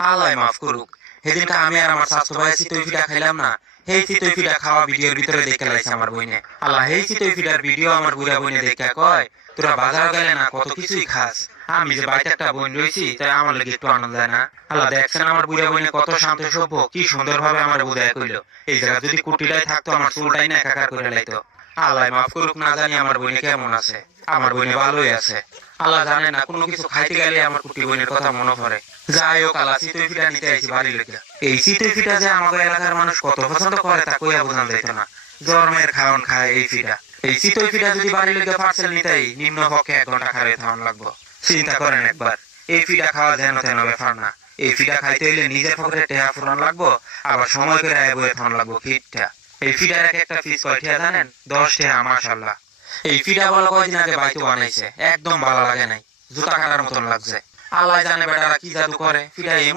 আল্লাহ মাফ করুক। সেদিনটা আমি আর আমার স্বাস্থ্য ভাই চিতই ফিটা খাইলাম না। সেই চিতই ফিটা খাওয়া ভিডিওর ভিতরে দেখে লাইছে আমার বইনে। আল্লাহ সেই চিতই ফিটার ভিডিও আমার বুড়া বইনে দেখে কয়, তোরা বাজার গেলে না কত কিছুই খাস? আমি যে বাড়িতে একটা বোন রয়েছি তাই আমার লাগে একটু আনন্দ হয় না? আল্লাহ, দেখছেন আমার বুড়া বইনে কত শান্ত সভ্য, কি সুন্দর ভাবে আমার বুঝায় কইলো। এই জায়গা যদি কুটিটাই থাকতো, আমার চুলটাই না একাকার করে লাইতো। আল্লাহ, মাফ করুক, না জানি আমার বোনে কেমন আছে। আমার বোনে ভালোই আছে। আল্লাহ জানে না, কোনো কিছু খাইতে গেলে আমার কুটি বোনের কথা মনে পড়ে। যাই হোক, আল্লাহ চিতই ফিটা নিতে আইছি বাড়ি লোকে এই চিতই ফিটা যে আমাদের এলাকার মানুষ কত পছন্দ করে তা কইয়া বোঝান যাইতো না। জন্মের খাওয়ান খায় এই ফিটা। এই চিতই ফিটা যদি বাড়ি লোকে পার্সেল নিতেই নিম্ন পক্ষে এক ঘণ্টা খাওয়াই থামান লাগবো। চিন্তা করেন একবার, এই ফিটা খাওয়া যেন তেন ব্যাপার না। এই ফিটা খাইতে হইলে নিজের পকেটে টেহা ফুরান লাগবো, আবার সময় করে আয় বয়ে থামান লাগবো ফিটটা। এই ফিডার এক একটা পিস কয় ঠিয়া জানেন? দশ ঠিয়া মাশাল্লাহ এই ফিডা বলা কয়দিন আগে বাইতে বানাইছে, একদম ভালো লাগে নাই, জুতা কাটার মতন লাগছে। আল্লাহ জানে বেটারা কি জাদু করে, ফিডা